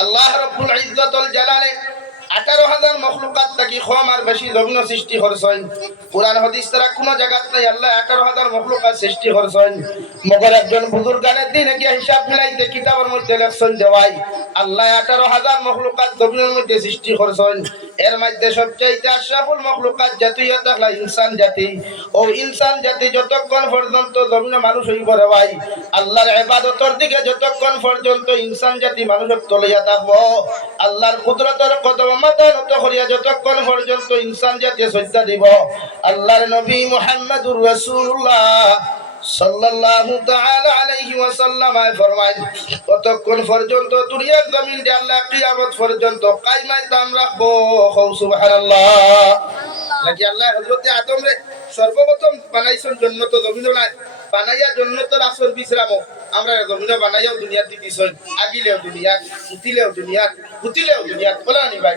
আল্লাহ রব্বুল ইজ্জতুল জালালে আঠারো হাজার মখলুকাত থাকি কম আর বেশি লগ্ন সৃষ্টি করছেন। পুরান হদিস তারা কোনো জায়গাত নাই। আল্লাহ আঠারো হাজার মখলুকাত সৃষ্টি করছেন। মগর একজন বুজুর্গানের দিন গিয়ে হিসাব মিলাইতে কিতাবের মধ্যে লেখছেন দেওয়াই আল্লাহ আঠারো হাজার মখলুকাত লগ্নের মধ্যে সৃষ্টি করছেন। এর মধ্যে সবচাইতে আশরাফুল মখলুকাত জাতীয় থাকলা ইনসান জাতি। ও ইনসান জাতি যতক্ষণ পর্যন্ত জমিন মানুষ হইব রে ভাই, আল্লাহর ইবাদতর দিকে যতক্ষণ পর্যন্ত ইনসান জাতি মানুষের তলিয়া থাকব, আল্লাহর কুদরতের কদম মাথা নত করিয়া যতক্ষণ পর্যন্ত ইনসান জাতি শ্রদ্ধা দিব আল্লাহর নবী মুহাম্মদুর রাসূলুল্লাহ সাল্লাল্লাহু তাআলা আলাইহি ওয়াসাল্লাম ফরমায়, কতক্ষণ পর্যন্ত দুনিয়ার জমিন যে আল্লাহ কিয়ামত পর্যন্ত কায়মায় দাম রাখব? হৌ সুবহানাল্লাহ। নাকি আল্লাহ হযরতে আদম রে সর্বপ্রথম বানাইছেন জন্নত জমিন নাই, বানাইয়া জন্নত রাসূল বিশ্রাম আমরা জমিন বানাইয়াও দুনিয়ার দিতেছেন আগিলেও দুনিয়া উতিলেও দুনিয়া উতিলেও দুনিয়া বলা নি ভাই।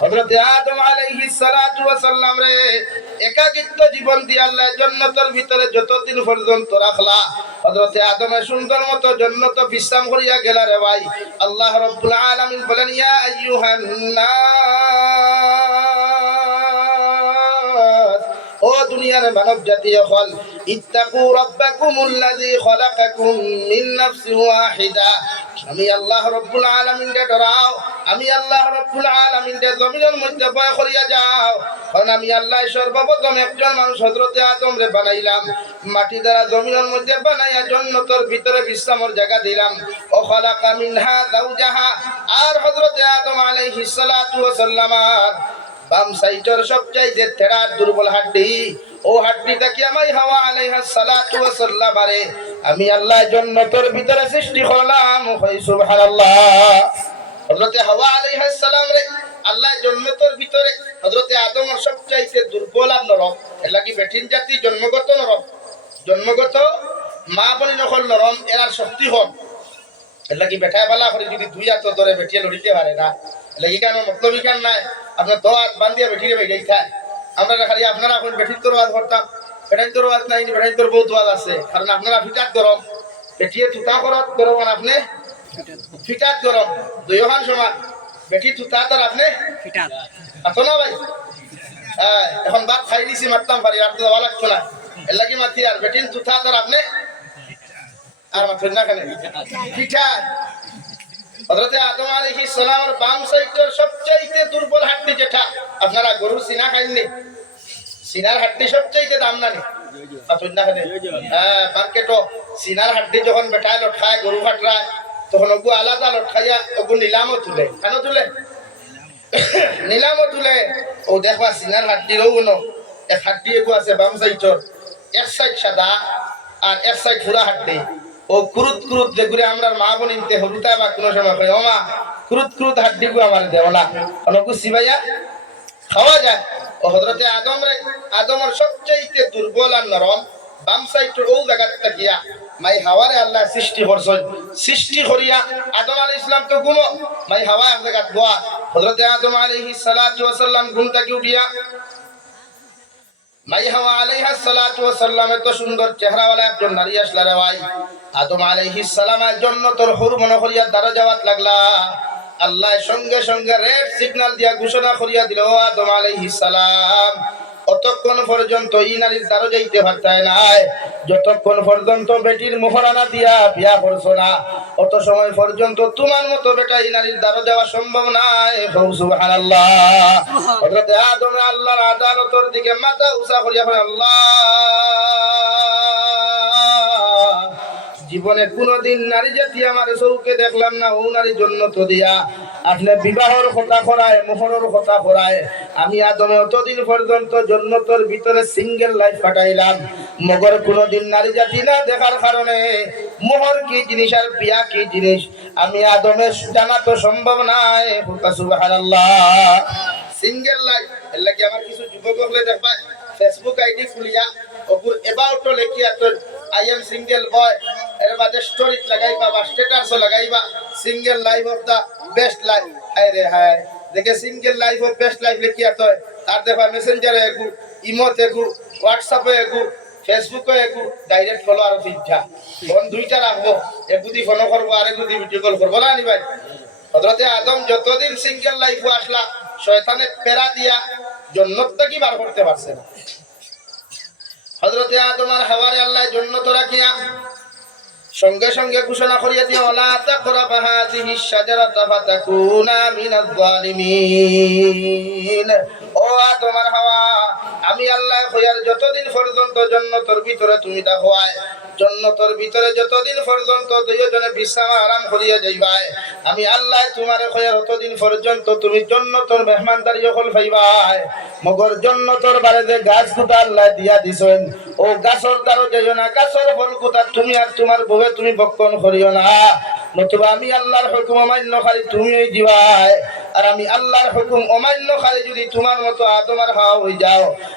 হযরতে আদম আলাইহিস সালাতু ওয়াস সালাম রে, একাকিত্ব জীবন দিয়ে আল্লাহ জন্নতের ভিতরে যতদিন পর্যন্ত রাখলা, হযরতে সুন্দর মতো জন্নত বিশ্রাম করিয়া গেলা রে ভাই। আল্লাহ রাব্বুল আলামিন বলেন, ইয়া আইয়ুহান নাস, ও দুনিয়ার মানব জাতি হল আমি আল্লাহ আমি আল্লাহ মধ্যে আমি আল্লাহ একজন বানাইলাম। মাটি দ্বারা জমিনের মধ্যে বানাইয়া জন্নতর ভিতরে বিশ্রামের জায়গা দিলাম। ও খলাকা মিনহা যাওজাহা, আর হযরতে আদম আলাইহিস সালাতু ওয়াস সালাম বাম সাইডের সবচাইতে তেড়ার দুর্বল হাড্ডি ও হাড্ডিটা কি আমাই হাওয়া আলাইহা সালাতু ওয়া সাল্লাম আরে, আমি আল্লাহ জন্নতের ভিতরে সৃষ্টি করলাম। হয় সুবহানাল্লাহ। হযরতে হাওয়া আলাইহা সালাম রে, আল্লাহ জন্নতের ভিতরে হযরতে আদমের সবচাইতে দুর্বল আর নরম। এর লাগি বেঠিন জাতি জন্মগত নরম। জন্মগত মা বলি নকল নরম এরার শক্তি হন। এর লাগি বেঠায় পালা করে যদি দুই হাত ধরে বেঠিয়ে লড়িতে পারে না। লাগি কেন মতলবই কেন নাই? আপনার দো হাত বান্ধিয়া বেঠিয়ে বেঠাই খায় আমরা খালি আপনারা এখন বেঠির তোর ওয়াজ করতাম বেঠাই তোর ওয়াজ নাই বেঠাই তোর বহুত ওয়াজ আছে। কারণ আপনারা ফিটাত গরম। বেঠিয়ে তুতা করত গরম আপনি ফিটাত গরম দুইখান সমান। বেঠি তুতা তোর আপনি ফিটাল আছো না ভাই? হ্যাঁ এখন ভাত খাই দিছি মারতাম পারি আর তো দেওয়া লাগতো না। এর লাগি মাতি আর বেটিন তুতা তোর আপনি আর মাথুর না কেন? পিঠা হযরতে আদম আলাইহিস সালামের বাম দুর্বল হাড্ডি যেটা, আপনারা গরুর সিনা খাইননি? সিনার হাড্ডি সবচাইতে দাম নানি। হ্যাঁ মার্কেটও। সিনার হাড্ডি যখন বেটায় লটকায় গরু ফাটরায়, তখন ওগু আলাদা লটকাইয়া ওগু নিলামও তুলে। কেন তুলে? নিলামও তুলে। ও দেখবা, সিনার হাড্ডিরও কোনো এক হাড্ডি এগু আছে বাম সাইডর এক সাইড সাদা আর এক সাইড পুরা হাড্ডি। ও কুরুত কুরুত যেগুলো আমরা মা বলিতে হলুতা বা কোনো সময় কই ও মা, কুরুত কুরুত হাড্ডি গু আমার দেও না। অনকু সিবাইয়া খাওয়া যায়। ও হজরতে আদম রে, আদমের সবচাইতে দুর্বল আর নরম, বাম সাইড ও জায়গাটা গিয়া মাই হাওয়ারে আল্লাহ সৃষ্টি করছেন। সৃষ্টি করিয়া আদম আলাইহিস সালাম তো ঘুমো, মাই হাওয়া এক জায়গা গোয়া হযরতে আদম ওয়াস সালাম ঘুম থেকে উঠিয়া এত সুন্দর চেহারাওয়ালা একজন নারী জন্য তোর মনে করিয়া লাগলা। আল্লাহ সঙ্গে সঙ্গে রেড সিগন্যাল দিয়া ঘোষণা করিয়া সালাম, অতক্ষণ পর্যন্ত ই নারীর দ্বারো যাইতে পারতায় নাই। যতক্ষণ পর্যন্ত বেটির মোহরানা দিয়া বিয়া করছ না অত সময় পর্যন্ত তোমার মতো বেটা এই নারীর দ্বারা দেওয়া সম্ভব নাই। আদম আল্লাহর আদালতর দিকে মাথা উঁচা করিয়া আল্লাহ জীবনে কোনোদিন নারী জাতি আমার চৌকে দেখলাম না ও নারীর জন্য তো দিয়া আপনি বিবাহর কথা করায়, মোহরের কথা করায়। আমি আদমে অতদিন পর্যন্ত জন্নতর ভিতরে সিঙ্গেল লাইফ কাটাইলাম মগর কোনোদিন নারী জাতি না দেখার কারণে মোহর কি জিনিস আর বিয়া কি জিনিস? আমি আদমে জানা তো সম্ভব নাই। হুকা সুবহানাল্লাহ। সিঙ্গেল লাইফ এর লাগি আমার কিছু যুবক হলে দেখবা? ফেসবুক আইডি খুলিয়া ওকুর এবাউট লেখিয়া তো আই এম সিঙ্গেল বয় এর বাদে স্টোরি লাগাইবা বা status লাগাইবা single life of the best life হায় রে হায়। দেখে single life of best life লেখিয়া তো আর দেখবা মেসেঞ্জারে এগু ইমোতে এগু হোয়াটসঅ্যাপে এগু ফেসবুকে একু ডাইরেক্ট ফলো আর তিনটা ফোন দুইটা রাখব। এগুদি ফলো করব আর এগুদি ভিডিও কল করব। না ভাই? হজরতে আদম যতদিন সিঙ্গেল লাইফ আসলা, শয়তানে পেরা দিয়া জন্নত কি বার করতে পারছে না? হজরতে আদম আর হাওয়ারে আল্লাহ জন্নত রাখিয়া সঙ্গে সঙ্গে ঘোষণা করিয়া দিয়ে ওলা তাকরাবা হাযিহি শাজারাতা ফাতাকুনা মিনাজ জালিমিন ও আদম আর হাওয়া, আমি আল্লাহ কইয়ার যতদিন পর্যন্ত জন্নতর ভিতরে তুমি দেখোয়ায় জন্নতর ভিতরে যতদিন পর্যন্ত দুইজনে বিশ্রাম আরাম করিয়া যাইবাই, আমি আল্লাহ তোমার কইয়ার অতদিন পর্যন্ত তুমি জন্নতর মেহমানদারি হল পাইবাই, মগর জন্নতর বারে যে গাছ কুটা আল্লাহ দিয়া দিছেন, ও গাছর দ্বারা যাইও না, গাছর ফল কুটা তুমি আর তোমার বউয়ে তুমি বক্ষণ করিও না। নতুবা আমি আল্লাহর হুকুম অমান্য খালি তুমিই দিবাই আর আমি আল্লাহর হুকুম অমান্য খালি যদি তোমার মতো আদমার হাওয়া হয়ে যাও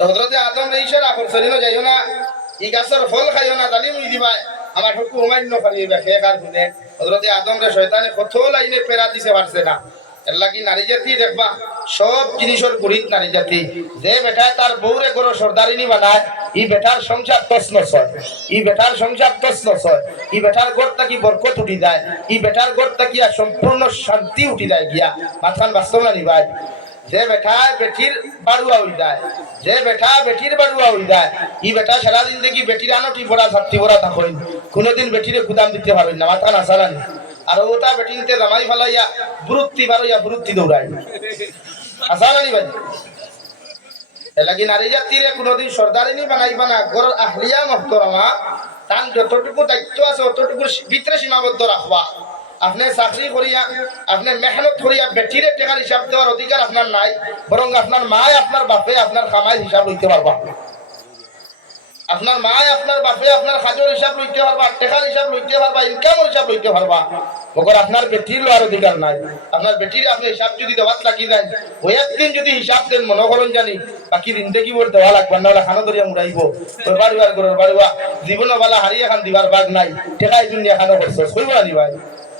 হজরতে আদম রে ইশারা করছে না যাইও না। ই গাছের ফল খাইও না জালি মুই দিবাই। আমার হুকু হুমায়ুন করিবে খে কার গুনে হজরতে আদম রে শয়তানে কত লাইনে পেরা দিছে পারছে না এর লাগি নারী জাতি দেখবা সব জিনিসের গরিব নারী জাতি। যে বেটা তার বউরে গরো সর্দারিনী বানায়, ই বেটার সংসার তসনস হয় ই বেটার সংসার তসনস হয় ই বেটার ঘর থাকি বরকত উঠি যায়। ই বেটার সম্পূর্ণ শান্তি উঠি যায় গিয়া। মাথান বাস্তব না নিবাই। যে বেটা বেটির বাড়ুয়া হয়ে যায় যে বেটা বেটির বাড়ুয়া হয়ে যায় ই বেটা দেখি বেটির আনটি কোনোদিন বেটিরে গুদাম দিতে পারবেন না, মাথা না সারানি আর ওটা বেটিনতে জামাই ফেলাইয়া বুরুত্তি বারইয়া বুরুত্তি দৌড়ায় এলাকি নারী কোনোদিন সর্দারিনী বানাইবা না গর আহলিয়া মহতরমা তান যতটুকু দায়িত্ব আছে অতটুকু ভিতরে সীমাবদ্ধ রাখবা। আপনি চাকরি করিয়া, আপনি মেহনত করিয়া বেটিরে টেকার হিসাব দেওয়ার অধিকার আপনার নাই বরং আপনার মায় আপনার বাপে আপনার কামাই হিসাব লইতে পারবা আপনার মায় আপনার বাপে আপনার খাজর হিসাব লইতে পারবা টেকার হিসাব লইতে পারবা ইনকামের হিসাব লইতে পারবা মগর আপনার বেটির লোয়ার অধিকার নাই। আপনার বেটির আপনি হিসাব যদি দেওয়াত লাগি যায় ওই একদিন যদি হিসাব দেন মনে করেন জানি, বাকি দিন দেখি ওর দেওয়া লাগবে না খানো ধরিয়া মুড়াইব ওই বাড়িবার গরর বাড়িবা জীবন বালা হারিয়ে খান দিবার বাঘ নাই, টেকাই দুনিয়া খানো করছে কইব না ভাই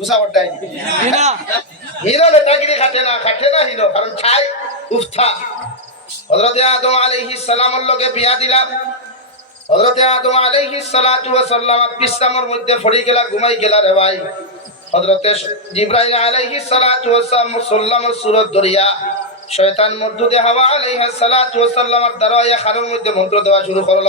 বুঝা বটাই হিনো। নেতাগিরি খাটে না খাটে না হিনো কারণ খাই উফথা। হযরতে আদম আলাইহিস সালামের লগে বিয়া দিলাম। হযরতে আদম আলাইহিস সালাতু ওয়া সাল্লাম বিশ্রামের মধ্যে পড়ে গেলা ঘুমাই গেলা রে ভাই। হযরতে জিবরাইল আলাইহিস সালাতু ওয়া সাল্লামের সুরত দরিয়া শয়তান মরদুদে হাওয়া আলাইহিস সালাতু ওয়া সাল্লামের দ্বারা খানের মধ্যে মন্ত্র দেওয়া শুরু করল।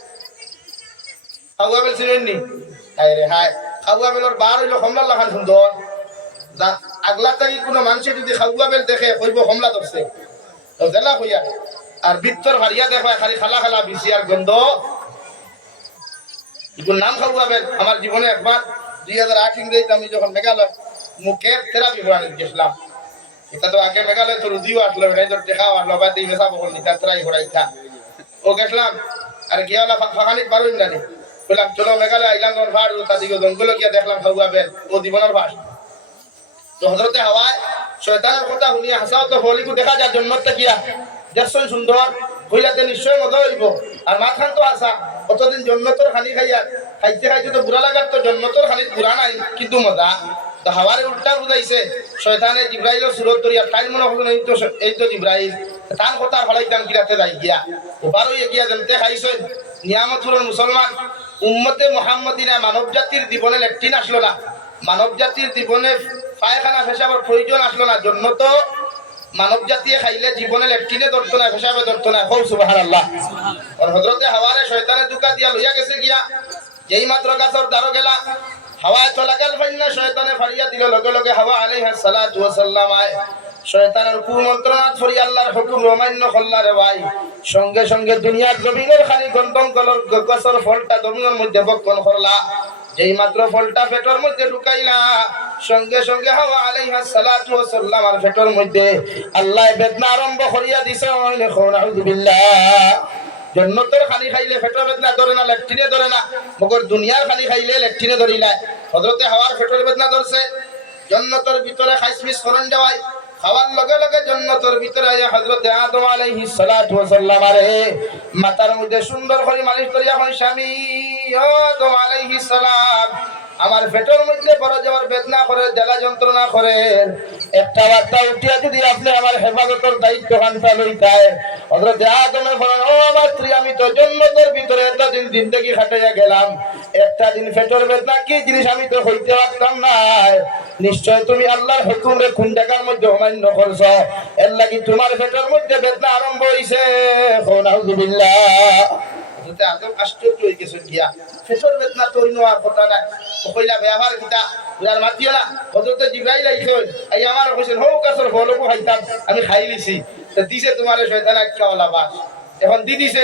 খাওয়া বেল ছিলেন নি? হায় রে হায়। খাওয়া বেলর বার হইল কমলা লাগান সুন্দর আগলা থাকি কোনো মানুষে যদি খাওয়া বেল দেখে কইব কমলা ধরছে জেলা কইয়া আর ভিতর হারিয়া দেখবা খালি খালা খালা বিসি আর গন্ধ। এগুলোর নাম খাওয়া বেল আমার জীবনে একবার দুই হাজার আট ইংরেজিতে আমি যখন মেঘালয় মুখে থেরাপি করানি গেছিলাম এটা তো আগে মেঘালয় তো রুদিও আসলো তো দেখাও আসলো বা দিই মেসা বকল নিতা তেরাই ঘোরাইতা ও গেছিলাম আর গিয়াওয়ালা ফাঁকানিত পারুন জানি বললাম চলো মেঘালয় আইলাম তোমার তাদিকে জঙ্গল গিয়া দেখলাম বেল, ও দিবনার ভাস তো হজরতে হাওয়ায় শয়তানের কথা শুনিয়া হাসাও তো হলিকু দেখা যায়, জন্মতে গিয়া দেখছেন সুন্দর হইলাতে নিশ্চয় মজা হইব। আর মাথান তো আসা জন্মতর খানি খাইয়া, খাইতে খাইতে তো বুড়া লাগার তো জন্মতর খানি বুড়া নাই, কিন্তু মজা। তো হাওয়ারে উল্টা বুঝাইছে, শয়তানে জিব্রাইলের সুরত ধরিয়া টাইম মনে হলো এই তো এই তো জিব্রাইল। তার কথা ফালাইতাম কিরাতে যাই গিয়া। ওবারও গিয়া যেমতে খাইছেন নিয়ামতুর মুসলমান। উম্মতে মোহাম্মদিনা মানব জাতির জীবনে লেট্রিন আসলো না। মানব জাতির জীবনে পায়খানা পেশাবের প্রয়োজন আসলো না। জন্য তো মানব জাতিয়ে খাইলে জীবনে লেট্রিনে ধরতো না পেশাবে ধরতো না। হৌ সুবাহার আল্লাহ আর হজরতে হাওয়ারে শয়তানে দুকা দিয়া লইয়া গেছে গিয়া যেই মাত্র গাছর দ্বারো গেলা হাওয়ায় চলাকাল ফাইনা শয়তানে ফাড়িয়া দিল। লগে লগে হাওয়া আলাইহা সালাতু ওয়া সাল্লাম আয়। শয়তানের কুমন্ত্রণাত ফরি আল্লাহর হুকুম রমান্য করলা রে ভাই। সঙ্গে সঙ্গে দুনিয়ার জমিনের খালি গন্ধম কলর গছর ফলটা জমিনের মধ্যে বক্ষণ করলা। যেই মাত্র ফলটা পেটর মধ্যে ঢুকাইলা, সঙ্গে সঙ্গে হাওয়া আলাইহা সালাতু ওয়া সাল্লাম আর পেটর মধ্যে আল্লাহ বেদনা আরম্ভ করিয়া দিছে ওইলে কোন আউযুবিল্লাহ জন্নতর খালি খাইলে পেটর বেদনা ধরে না লেট্রিনে ধরে না। মগর দুনিয়ার খালি খাইলে লেট্রিনে ধরিলা হযরতে হাওয়ার পেটর বেদনা ধরছে। জন্নতর ভিতরে খাইসমিস করন যাওয়াই খাওয়ার লগে লগে জন্নতর ভিতরে আইয়া হযরতে আদম আলাইহিস সালাতু ওয়া সাল্লাম আরে মাথার মধ্যে সুন্দর করে মালিশ করিয়া কই স্বামী, ও আদম আলাইহিস সালাম আমার পেটের মধ্যে বড় যাওয়ার বেদনা করে, জ্বালা যন্ত্রণা করে। একটা বার্তা উঠিয়া যদি আপনি আমার হেফাজতের দায়িত্ব খানটা লইতায় হযরতে আদমে বলেন ও আমার স্ত্রী, আমি তো জন্নতের ভিতরে একটা দিন জিন্দগি খাটাইয়া গেলাম। একটা দিন পেটের বেদনা, কি জিনিস আমি তো হইতে পারতাম না। নিশ্চয় তুমি আল্লাহর হুকুম রে কোন জায়গার মধ্যে অমান্য করছ। এর লাগি তোমার পেটের মধ্যে বেদনা আরম্ভ হইছে। আদম আশ্চর্য হয়ে গেছে গিয়া। বেদনা তো হইনো আর কথা ব্যবহার কিতা আইছে আই আমার হলকো খাইতাম আমি খাই লিছি। তো দিছে তোমার শয়তান একটা এখন দি দিছে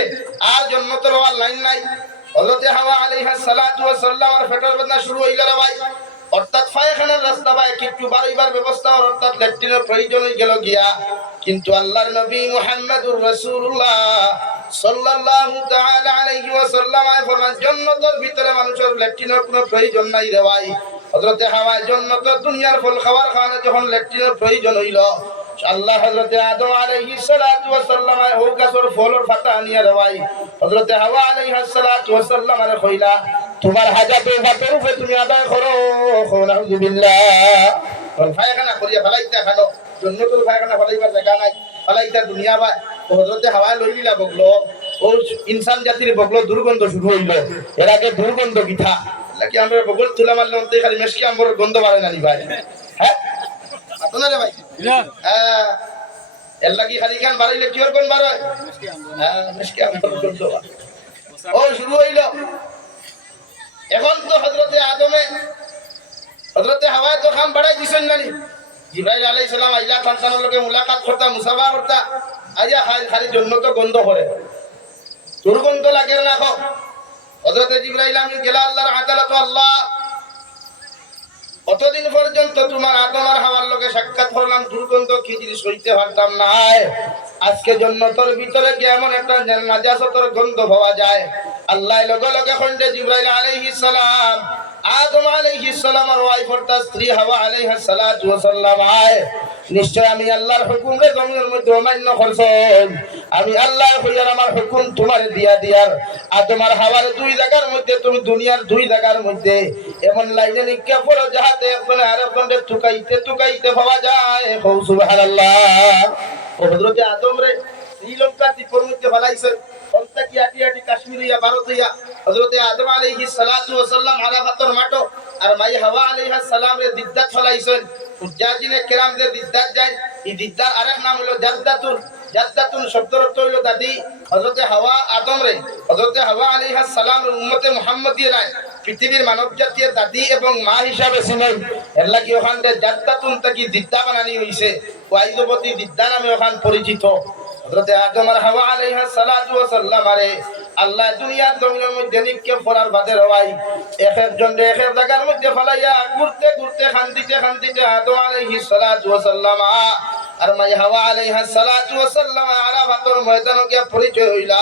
আর জন্নতের ওয়াল লাইন নাই। হযরতে হাওয়া আলাইহিস সালাতু ওয়াস সালাম আর পেটের বেদনা শুরু হই গেল ভাই। অর্থাৎ পায়খানার রাস্তা বা একটু বাড়াইবার ব্যবস্থা অর্থাৎ ল্যাট্রিনের প্রয়োজন গেল গিয়া। কিন্তু আল্লাহর নবী মুহাম্মদুর রাসূলুল্লাহ সাল্লাল্লাহু তাআলা আলাইহি ওয়াসাল্লাম ফরমান, জান্নাতের ভিতরে মানুষের ল্যাট্রিনের কোনো প্রয়োজন নাই রে ভাই। হযরতে হাওয়া জান্নাতের দুনিয়ার ফল খাওয়ার খাওয়ানো যখন ল্যাট্রিনের প্রয়োজন হইল, আল্লাহ হযরতে আদম আলাইহিস সালাতু ওয়াস সালাম হোক গাছর ফলর ফাতা আনিয়া রে ভাই। হযরতে হাওয়া আলাইহিস সালাতু ওয়াস সালাম আরে কইলা, তোমার হাজাতে ফাতের উপরে তুমি আদায় করো কোন ফায়খানা করিয়া ফলাইবার জায়গা নাই, ফলাইতা দুনিয়া বা হযরতে হাওয়া লই বগলো ও ইনসান জাতির বগলো দুর্গন্ধ শুরু হইল। এর আগে দুর্গন্ধ কিথা নাকি আমরা বগল তুলা মারলে অন্তে খালি মেশকি আমর গন্ধ বাড়ে না ভাই? হ্যাঁ? আপনারা ভাই? হ্যাঁ। এর লাগি খালি খান বাড়াইলে কি কোন বার হয় মেশকি আমর গন্ধ। ও শুরু হইল। এখন তো হজরতে আদমে হজরতে হাওয়ায় তো খাম বাড়াই দিছেন নানি জিব্রাইল আলাইহিস সালাম আইলা সন্তানের লগে মুলাকাত করতা মুসাফা করতা। আইয়া খালি জন্য তো গন্ধ করে দুর্গন্ধ লাগে না খো হজরতে জিব্রাইল আমি গেলা আল্লাহর আদালত আল্লাহ, অতদিন পর্যন্ত তোমার আদম আর হাওয়ার লগে সাক্ষাৎ করলাম দুর্গন্ধ কি জিনিস হইতে পারতাম না আজকে জন্নতর ভিতরে কি এমন একটা নাজাসতর গন্ধ পাওয়া যায়। আল্লাহ লগে লগে খন্ডে জিব্রাইল আলাইহিস সালাম আদম আলাইহিস সালাম আর ওয়াইফর তার স্ত্রী হাওয়া আলাইহিস সালাতু ওয়া সাল্লাম আয়। নিশ্চয় আমি আল্লাহর হুকুম রে জমিনের মধ্যে অমান্য করছেন। আমি আল্লাহ হইয়ার আমার হুকুম তোমার দিয়া দিয়ার। আর তোমার হাওয়ার দুই জায়গার মধ্যে, তুমি দুনিয়ার দুই জায়গার মধ্যে। এমন লাইনে নিক্ষেপ করো যাহাতে একজনে আরেকজনে টুকাইতে টুকাইতে পাওয়া যায়। হৌ সুবহানাল্লাহ। ও হযরতে আদম রে ত্রিপুর মধ্যে ফলাইছে অন্তা কি আটি আটি কাশ্মীর ভারত আদম আলাইহিস সালাতু মাটো আর মাই হাওয়া আলাইহিস সালাম রে দিদ্দাত হুজ্জাজিনে কেরাম দিদ্দাত যায়, এই দিদ্দার আরেক নাম হলো অর্থ দাদি। হাওয়া আদম রে। হাওয়া আলাইহিস সালাম উম্মতে নাই পৃথিবীর মানব জাতির দাদি এবং মা হিসাবে চিনেন। এর লাগি ওখানে জাদ্দাতুন তাকি দিদ্দা বানানি হইছে। ওয়াইজবতী দিদ্দা নামে ওখান পরিচিত। হযরতে আদম আর হাওয়া আলাইহিস সালাতু ওয়া সাল্লাম আরে, আল্লাহ দুনিয়ার জমিনের মধ্যে নিক্ষেপ করার বাদে রওয়াই এক একজন এক জায়গার মধ্যে ফলাইয়া ঘুরতে ঘুরতে খান্দিতে খান্দিতে আদম আলাইহিস সালাতু ওয়া সাল্লাম আর মাই হাওয়া আলাইহিস সালাতু ওয়া সাল্লাম আরাফাতুর ময়দানে গিয়া পরিচয় হইলা।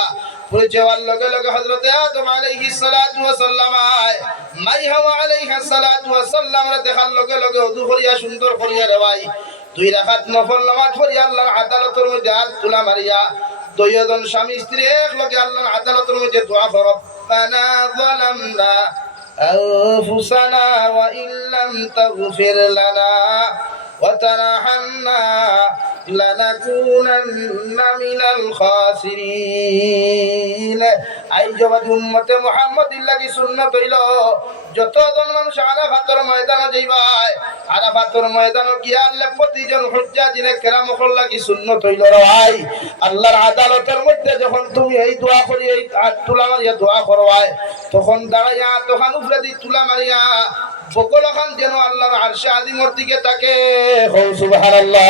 পরিচয় হওয়ার লগে লগে হযরতে আদম আলাইহিস সালাতু ওয়াস সালাম আয় মাই হাওয়া আলাইহিস সালাতু ওয়াস সালাম রে দেখার লগে লগে ওযু করিয়া সুন্দর করিয়া রে ভাই দুই রাকাত নফল নামাজ পড়িয়া আল্লাহর আদালতের মধ্যে হাত তুলা মারিয়া দুইজন স্বামী স্ত্রী এক লগে আল্লাহর আদালতের মধ্যে দোয়া করো রব্বানা যালামনা أنفسنا وإن لم تغفر لنا وترحمنا لنكونن من الخاسرين আই জবাদি উম্মতে মুহাম্মদ লাগি সুন্নত হইল যতজন মানুষ আরাফাতর ময়দানে যাইবাই, আরাফাতর ময়দানে গিয়া আল্লাহ প্রতিজন হুজ্জা জিনে কেরাম লাগি সুন্নত হইল রে ভাই। আল্লাহর আদালতের মধ্যে যখন তুমি এই দোয়া করি, এই তুলা মারিয়া দোয়া করবাই তখন দাঁড়াইয়া, তখন উপরে দি তুলা মারিয়া বকল খান যেন আল্লাহর আরশে আদিমর দিকে তাকে। হো, সুবহানাল্লাহ।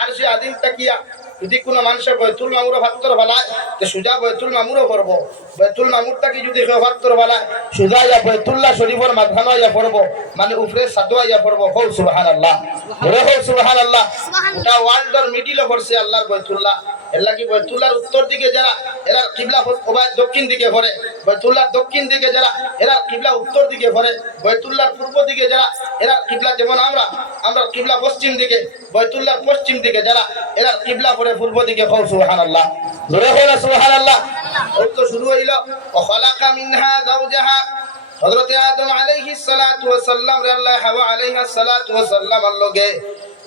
আরশে আদিম তাকিয়া। যদি কোনো মানুষের বয়তুল মামুরও ভাত্তর ভালায় তো সুজা বৈতুল মামুরও করব বয়তুল মামুরটাকে যদি কেউ ভাত্তর ভালায় সুজা ইয়া বয়তুল্লাহ শরীফর মাঝখানো ইয়া পড়ব মানে উপরে সাদুয়া ইয়া পড়ব। হৌ সুবহান আল্লাহ হৌ সুবহান আল্লাহ ওটা ওয়ার্ল্ডর মিডিলও করছে আল্লাহর বয়তুল্লাহ লাগি বয়তুল্লাহর উত্তর দিকে যারা, এরা কিবলা ওবায় দক্ষিণ দিকে ভরে বয়তুল্লাহর দক্ষিণ দিকে যারা, এরা কিবলা উত্তর দিকে ভরে বয়তুল্লাহর পূর্ব দিকে যারা, এরা কিবলা, যেমন আমরা আমরা কিবলা পশ্চিম দিকে বয়তুল্লাহর পশ্চিম দিকে যারা, এরা কিবলা ভরে পূর্ব দিকে হৌ সুবহানাল্লাহ। জোরে হৌ না সুবহানাল্লাহ। ওই তো শুরু হইল, ও খালাকা মিনহা যাওজাহা। হযরত আদম আলাইহিস সালাতু ওয়াস সালাম রে আল্লাহ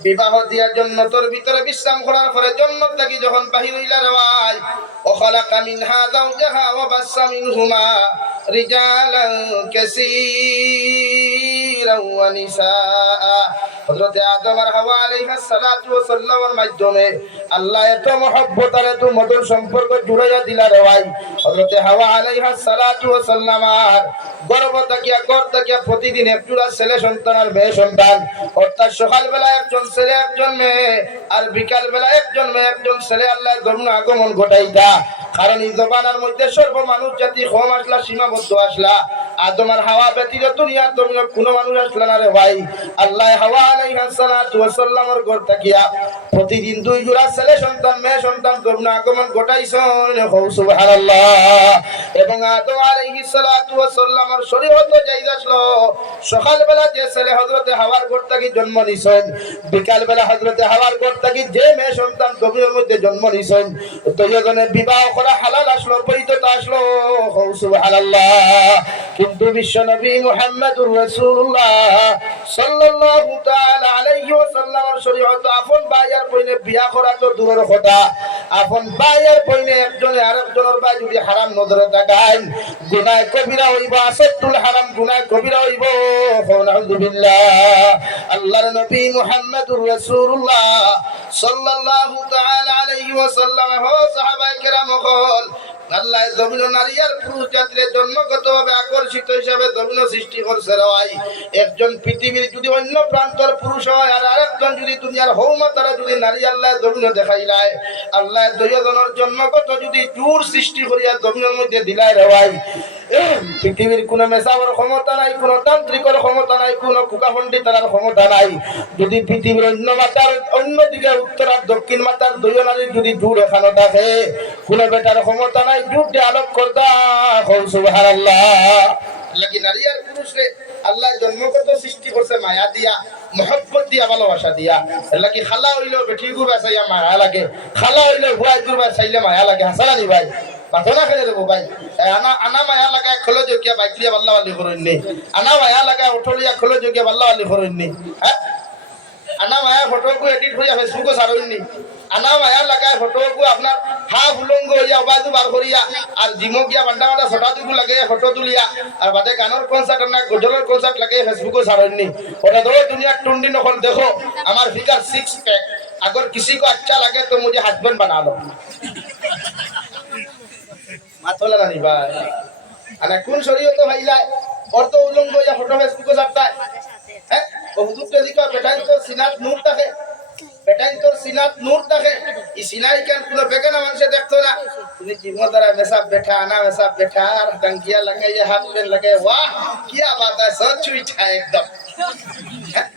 বিবাহ দিয়া জন্নতর ভিতরে বিশ্রাম করার পরে জন্নত থেকে যখন বাহির হইলা রওয়াই ও ওয়া রিজালান কাসীরান ওয়া নিসাআ। হযরত আদম আর হাওয়া সালামের মাধ্যমে আল্লাহ এত মহব্বত এত মধুর সম্পর্ক জুড়াইয়া দিলা রে ভাই হযরত হাওয়া আলাইহিস সালাতু ওয়াস সালাম আর গর্ভ থাকিয়া গর থাকিয়া প্রতিদিন একজোড়া ছেলে সন্তান আর মেয়ে সন্তান। অর্থাৎ সকালবেলা একজন ছেলে একজন মেয়ে, আর বিকাল বেলা একজন মেয়ে, একজন ছেলে আল্লাহ ধর্ম আগমন ঘটাইতা। কারণ এই জবানার মধ্যে সর্ব মানুষ জাতি কম আসলা, সীমাবদ্ধ আসলা। আদম আর হাওয়া ব্যতীত দুনিয়ার জমিনে কোনো মানুষ আসলা না রে ভাই। আল্লাহ হাওয়া আলাইহিস সালাতু ওয়াস সালামের ঘর থাকিয়া প্রতিদিন দুই জোড়া ছেলে সন্তান, মেয়ে সন্তান ধর্ম আগমন ঘটাইছেন। হৌ সুবহানাল্লাহ। এবং আদম আলাইহিস সালাতু ওয়াস সালামের শরীয়ত যাই আসলো। সকালবেলা যে ছেলে হযরতে হাওয়ার ঘর থেকে জন্ম নিছেন বিকাল বেলা হযরতে হাওয়ার ঘর থেকে যে মেয়ে সন্তান গভীরের মধ্যে জন্ম নিছেন, দুইজনে বিবাহ করা হালাল আসলো, বৈধতা আসলো। হৌ সুবহানাল্লাহ। কিন্তু বিশ্ব নবী মুহাম্মদুর রাসূলুল্লাহ সাল্লাল্লাহু তাআলা আলাইহি ওয়াসাল্লামের শরীয়ত আপন ভাইয়ার বইনে বিয়া করা তো দূরের কথা। আপন ভাইয়ার বইনে একজনে আরেকজনের ভাই যদি হারাম নজরে তাকায় গুনাহ কবিরা হইব, আসাদুল হারাম গুনাহ কবিরা হইব নাউযুবিল্লাহ আল্লাহর নবী মুহাম্মদুর রাসূলুল্লাহ সাল্লাল্লাহু তাআলা আলাইহি ওয়াসাল্লাম হো সাহাবায়ে কেরাম হল আল্লাহ জমিন নারী আর পুরুষ জাতির জন্মগতভাবে আকর্ষিত হিসাবে জমিন সৃষ্টি করছে রাই একজন পৃথিবীর যদি অন্য প্রান্তর পুরুষ হয় আর আরেকজন যদি দুনিয়ার হৌমা তারা যদি নারী, আল্লাহ জমিন দেখাইলায় আল্লাহ দুইজনের জন্মগত যদি জোর সৃষ্টি করিয়া জমিনের মধ্যে দিলায় রেওয়াই পৃথিবীর কোনো মেসাওয়ার ক্ষমতা নাই, কোনো তান্ত্রিকের ক্ষমতা নাই, কোনো কুকা পণ্ডিতার ক্ষমতা নাই। যদি পৃথিবীর অন্য মাতার, অন্য দিকে উত্তর আর দক্ষিণ মাতার দুই নারীর যদি জোর এখানে থাকে, কোনো বেটার ক্ষমতা নাই জোরটা আলোক করতা। সুবহানাল্লাহ। আল্লাহ নারী আর পুরুষে আল্লাহ জন্মগত সৃষ্টি করছে মায়া দিয়া, মহব্বত দিয়া, ভালোবাসা দিয়া। আল্লাহ খালা হইলেও বেটি গুবা চাইয়া মায়া লাগে, খালা হইলেও ভুয়াই গুবা চাইলে মায়া লাগে। হাসালানি ভাই। বাথনা খেলে দেবো ভাই আনা আনা মায়া লাগায় খোলো যোগিয়া বাইক লিয়া বাল্লা বাল্লি করইনি আনা মায়া লাগায় অটলিয়া খোলো যোগিয়া বাল্লা বাল্লি করইনি হ্যাঁ আনা মায়া ফটোকু এডিট করিয়া ফেসবুকে ছাড়ইনি আনা মায়া লাগায় ফটোকু আপনার হা ফুলঙ্গ হইয়া অবাজু বার করিয়া আর জিমো গিয়া বান্ডা বান্ডা ফটো তুলু লাগে ফটো তুলিয়া আর বাদে গানের কনসার্ট না গজলের কনসার্ট লাগে ফেসবুকে ছাড়ইনি ওটা ধরো দুনিয়ার টুন্ডি নখন দেখো আমার ফিগার সিক্স पैक अगर किसी को अच्छा लगे तो मुझे हस्बैंड बना लो মাথলা নানি ভাই। আর কোন শরীয়তে ভাই যায় অর্ধ উলঙ্গ হইয়া ফটো ফেসবুকে সাপ্তায় হ্যাঁ? ও হুজুর যদি কয় বেটাইন তোর সিনাত নূর থাকে বেটাইন তোর সিনাত নূর থাকে এই সিনাই কেন কোনো বেগানা মানুষে দেখতো না? তুমি জীবন দ্বারা মেসাব বেঠা, আনা মেসাব বেঠা, আর ডাঙ্গিয়া লাগাইয়া হাত পেন লাগাই, ওয়াহ কিয়া বাত হ্যায় সব ছুইছা একদম। হ্যাঁ?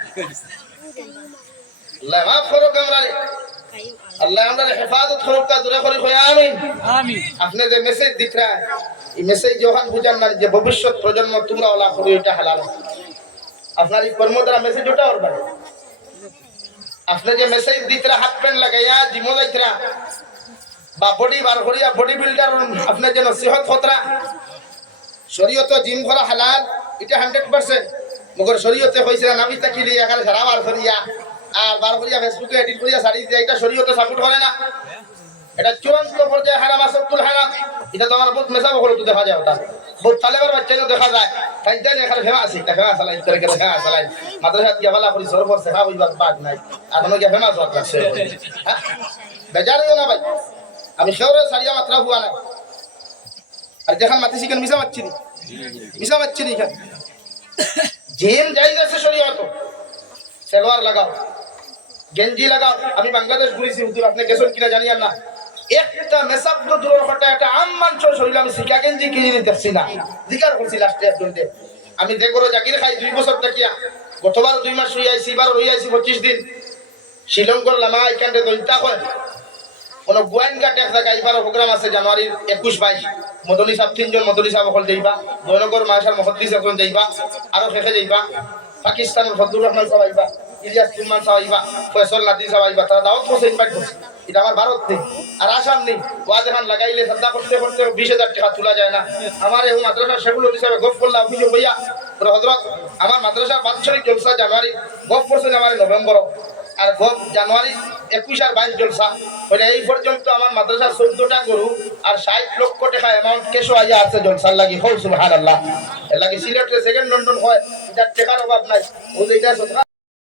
আল্লাহ, মাফ করো কামরারে আল্লাহ আমরা হেফাজত করুক তা দূরে করে কই আমিন। আপনি যে মেসেজ দিক এই মেসেজ যখন বুঝান না যে ভবিষ্যৎ প্রজন্ম তোমরা ওলা করি এটা হালাল। আপনার এই কর্ম দ্বারা মেসেজ ওটা ওর বাড়ি। আপনি যে মেসেজ দিতরা হাত প্যান্ট লাগাইয়া জিমো যাইতরা বা বডি বার করিয়া বডি বিল্ডার আপনি যে নসিহত হতরা শরীয়ত জিম করা হালাল এটা হান্ড্রেড পার্সেন্ট মগর শরীয়তে হয়েছে নামি তাকিলি এখানে সারা বার করিয়া। আর বার করিয়া ফেসবুকে এডিট করিয়া সারি দিয়া এটা শরীয়তে সাপোর্ট করে না। এটা চূড়ান্ত পর্যায়ে হারাম আসক্তুল হারাম। এটা তো বহুত মেসা বকল তো দেখা যায় ওটা। বহুত তালেবার বাচ্চা দেখা যায়। তাই তাই এখানে ফেমাস এটা ফেমাস আলাই করে করে ফেমাস আলাই মাদ্রাসা দিয়া বালা করি সরবর শেখা হইবার বাদ নাই। আর কোনো ফেমাস হওয়ার লাগছে। হ্যাঁ? না ভাই। আমি সেওরে সারিয়া মাত্রা হুয়া নাই। আর যেখান মাতি শিখেন মিশা মারছি নি। মিশা মারছি নি এখানে। জিম যাই আছে শরীয়ত। সেলোয়ার লাগাও। গেঞ্জি লাগাও। আমি বাংলাদেশ ঘুরেছি, হুজুর, আপনি গেছেন কিনা জানি আর না। একটা মেসাব তো দূরের কথা একটা আম্মান চো শরীর আমি শিকা গেঞ্জি কিনে নিতে দেখছি না। জিকার করছি লাস্টে একজনকে আমি দেখো জাকির খাই, দুই বছর দেখিয়া গতবার দুই মাস রই আইছি এবার রই আইছি পঁচিশ দিন। শিলংকর লামা এখানটা দৈতা হয় কোন গোয়েন্দা ট্যাক্স দেখা এবার প্রোগ্রাম আছে, জানুয়ারির একুশ বাইশ। মদনী সাহেব তিনজন মদনী সাহেব অকল যাইবা জয়নগর মাসার মহদ্দিস এখন যাইবা আরও শেষে যাইবা পাকিস্তানের ফজলুর রহমান সাহেব আইবা। ইলিয়াস সুলমান সাহেব আইবা ফয়সল নাদির সাহেব আইবা তারা দাওয়াত করছে, ইনভাইট করছে। এটা আমার ভারত নেই আর আসাম নেই। ওয়াজ এখন লাগাইলে সাদা করতে করতে বিশ হাজার টাকা তোলা যায় না। আমার এই মাদ্রাসা সেগুলো হিসাবে গপ করলাম অভিযোগ হইয়া হজরত আমার মাদ্রাসা বাৎসরিক জলসা জানুয়ারি গপ করছে জানুয়ারি, নভেম্বর। আর গত জানুয়ারি একুশ আর বাইশ জলসা। বলে, এই পর্যন্ত আমার মাদ্রাসা চোদ্দটা গরু আর ষাট লক্ষ টাকা অ্যামাউন্ট কেসো আইয়া আছে জলসার লাগি। হল সুবহান আল্লাহ লাগি সিলেটে সেকেন্ড লন্ডন হয়। এটার টাকার অভাব নাই। ও যে এটা